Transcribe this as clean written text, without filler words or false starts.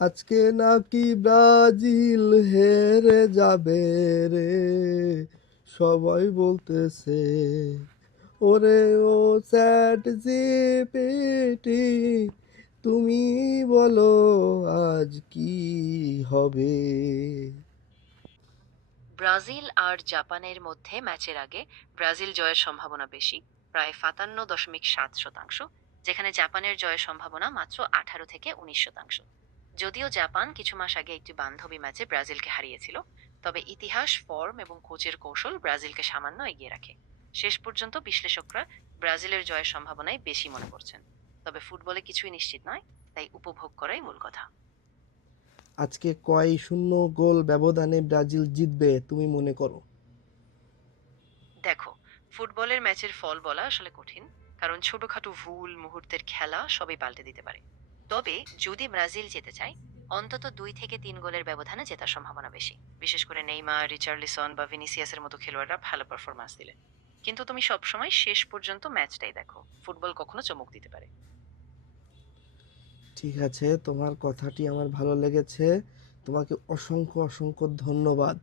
আজকে নাকি ব্রাজিল হেরে যাবে রে, সবাই বলতেছে। ওরে ও চ্যাট জিপিটি, তুমি বলো আজ কি হবে। ব্রাজিল আর জাপানের মধ্যে ম্যাচের আগে ব্রাজিল জয়ের সম্ভাবনা বেশি, প্রায় ৫৭.৭%, যেখানে জাপানের জয়ের সম্ভাবনা মাত্র ১৮ থেকে ১৯%। যদিও জাপান কিছু মাস আগে একটি বান্ধবী ম্যাচে ব্রাজিলকে হারিয়েছিল, তবে ইতিহাস, ফর্ম এবং কোচের কৌশল ব্রাজিলকে সামান্য এগিয়ে রাখে। শেষ পর্যন্ত বিশ্লেষকরা ব্রাজিলের জয়ের সম্ভাবনাই বেশি মনে করছেন। তবে ফুটবলে কিছুই নিশ্চিত নয়, তাই উপভোগ করাই মূল কথা। আজকে কয় শূন্য গোল ব্যবধানে ব্রাজিল জিতবে তুমি মনে করো? দেখো, ফুটবলের ম্যাচের ফল বলা আসলে কঠিন, কারণ ছোটখাটো ভুল মুহূর্তের খেলা সবই পাল্টে দিতে পারে। তবে যদি ব্রাজিল যেতে চায়, অন্তত 2 থেকে 3 গোলের ব্যবধানে জেতার সম্ভাবনা বেশি, বিশেষ করে নেইমার, রিচার্লিসন বা ভিনিসিয়াসের মতো খেলোয়াড়রা ভালো পারফরমেন্স দিলে। কিন্তু তুমি সবসময় শেষ পর্যন্ত ম্যাচটাই দেখো, ফুটবল কখনো চমক দিতে পারে। ঠিক আছে, তোমার কথাটি আমার ভালো লেগেছে। তোমাকে অসংখ্য অসংখ্য ধন্যবাদ।